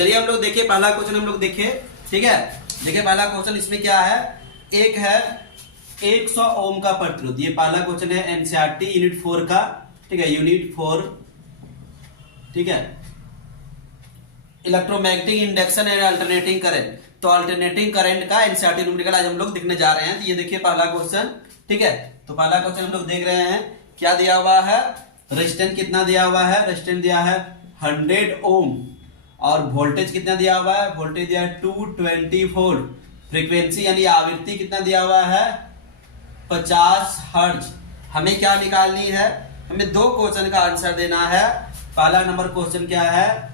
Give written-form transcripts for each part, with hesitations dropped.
चलिए हम लोग देखिए पहला क्वेश्चन हम लोग देखिए, ठीक है। देखिए पहला क्वेश्चन इसमें क्या है, एक है 100 ओम का प्रतिरोध। ये पहला क्वेश्चन है एनसीईआरटी यूनिट 4 का, ठीक है, यूनिट 4, ठीक है, electromagnetic induction and alternating current. तो अल्टरनेटिंग करंट का एनसीईआरटी न्यूमेरिकल आज हम लोग देखने जा रहे हैं। तो ये देखिए पहला क्वेश्चन, ठीक है। तो पहला क्वेश्चन हम लोग देख रहे हैं, क्या दिया हुआ है, रेजिस्टेंस कितना दिया हुआ है, रेजिस्टेंस दिया है 100 ओम, और वोल्टेज कितना दिया हुआ है, वोल्टेज दिया है 220 वोल्ट, फ्रीक्वेंसी यानी आवृत्ति कितना दिया हुआ है 50 हर्ट्ज। हमें क्या निकालनी है, हमें दो क्वेश्चन का आंसर देना है। पहला नंबर क्वेश्चन क्या है,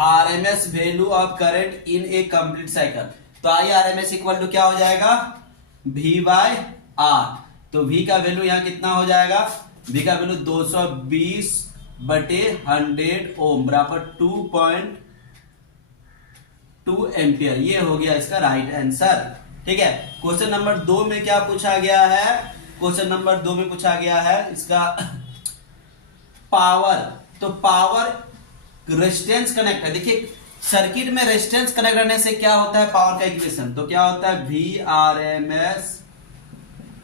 RMS value of current in A complete cycle. तो आई आरएमएस इक्वल टू क्या हो जाएगा, V बाय आर। तो V का वैल्यू यहां कितना हो जाएगा, V का वैल्यू 220/100 ओम बराबर 2.2 एम्पियर। ये हो गया इसका राइट आंसर, ठीक है। क्वेश्चन नंबर 2 में क्या पूछा गया है, क्वेश्चन नंबर 2 में पूछा गया है इसका पावर। तो पावर रेजिस्टेंस कनेक्ट है। देखिए सर्किट में रेजिस्टेंस कनेक्ट करने से क्या होता है, पावर का इक्वेशन। तो क्या होता है, V RMS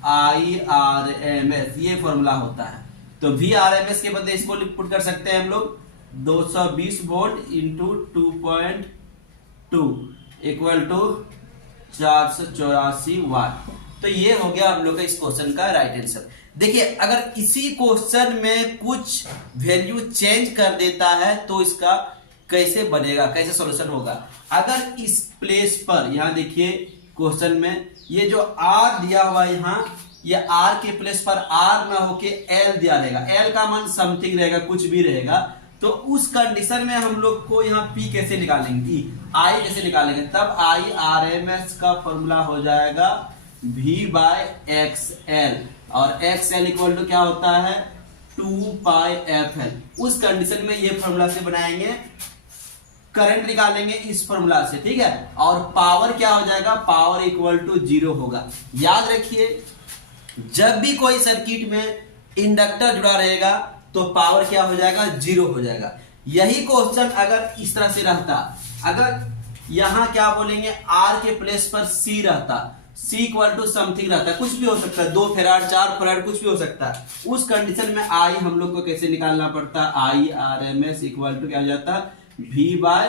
I RMS, ये फॉर्मूला होता है। तो V RMS के बदले इसको पुट कर सकते हैं हम लोग 220 वोल्ट इंटू 2.2 इक्वल टू 484 वाट। तो ये हो गया हम लोग का इस क्वेश्चन का राइट आंसर। देखिए अगर इसी क्वेश्चन में कुछ वैल्यू चेंज कर देता है तो इसका कैसे बनेगा, कैसे सॉल्यूशन होगा। अगर इस प्लेस पर यहां देखिए क्वेश्चन में ये जो R दिया हुआ है, यहाँ ये R के प्लेस पर R ना होके L दिया रहेगा, L का मान समथिंग रहेगा, कुछ भी रहेगा। तो उस कंडीशन में हम लोग को यहाँ P कैसे निकालेंगे, I कैसे निकालेंगे, तब I RMS का फॉर्मूला हो जाएगा V बाय XL, और XL इक्वल टू क्या होता है 2πfL। उस कंडीशन में ये फॉर्मूला से बनाएंगे, करंट निकालेंगे इस फॉर्मूला से, ठीक है। और पावर क्या हो जाएगा, पावर इक्वल टू 0 होगा। याद रखिए जब भी कोई सर्किट में इंडक्टर जुड़ा रहेगा तो पावर क्या हो जाएगा, 0 हो जाएगा। यही क्वेश्चन अगर इस तरह से रहता, अगर यहां क्या बोलेंगे R के प्लेस पर C रहता, C इक्वल टू समथिंग रहता है, कुछ भी हो सकता है, 2 फैराड 4 फैराड कुछ भी हो सकता है। उस कंडीशन में I हम लोग को कैसे निकालना पड़ता है, I RMS इक्वल टू क्या हो जाता है V बाय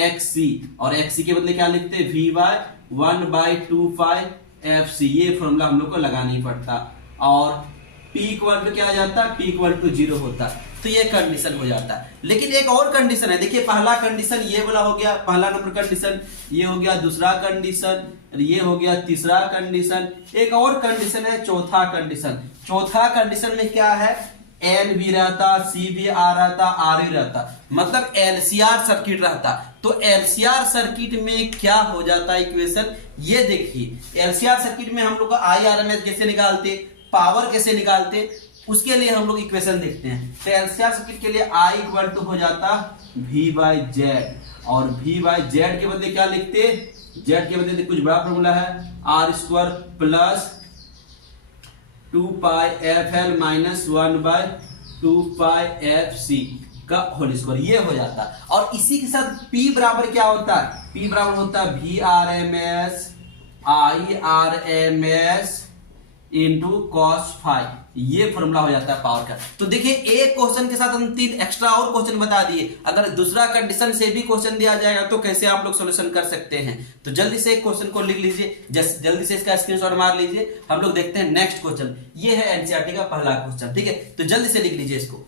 XC, और XC के बदले क्या लिखते हैं V बाय 1/2πfC। ये फॉर्मूला हम लोग को लगाना ही पड़ता, और P इक्वल टू क्या आ जाता है, P इक्वल टू 0 होता। तो ये कंडीशन हो जाता है। लेकिन एक और कंडीशन है, देखिए पहला कंडीशन ये वाला हो गया, पहला नंबर कंडीशन, ये हो गया दूसरा कंडीशन, ये हो गया तीसरा कंडीशन। एक और कंडीशन है चौथा कंडीशन। चौथा कंडीशन में क्या है, L भी रहता, C भी आ रहता, R भी रहता, मतलब LCR सर्किट रहता। तो LCR सर्किट में क्या हो जाता है इक्वेशन, ये देखिए LCR सर्किट में हम लोग का IRMS कैसे निकालते, पावर कैसे निकालते, उसके लिए हम लोग इक्वेशन देखते हैं। तो LCR सर्किट के लिए I इक्वल टू हो जाता V बाय Z, और V बाय Z के बदले क्या लिखते, Z के बदले कुछ बड़ा फॉर्मूला है R² plus 2πfL minus 1/2πfC का होल स्क्वायर, ये हो जाता। और इसी के साथ P बराबर क्या होता है, P बराबर होता है V RMS I RMS into cos phi. ये फॉर्मूला हो जाता है पावर का। तो देखिए एक क्वेश्चन के साथ हम 3 एक्स्ट्रा और क्वेश्चन बता दिए। अगर दूसरा कंडीशन से भी क्वेश्चन दिया जाएगा तो कैसे आप लोग सॉल्यूशन कर सकते हैं। तो जल्दी से एक क्वेश्चन को लिख लीजिए, जल्दी से इसका स्क्रीनशॉट मार लीजिए। हम लोग देखते हैं नेक्स्ट क्वेश्चन। ये है एनसीईआरटी का पहला क्वेश्चन, ठीक है। तो जल्दी से लिख लीजिए इसको।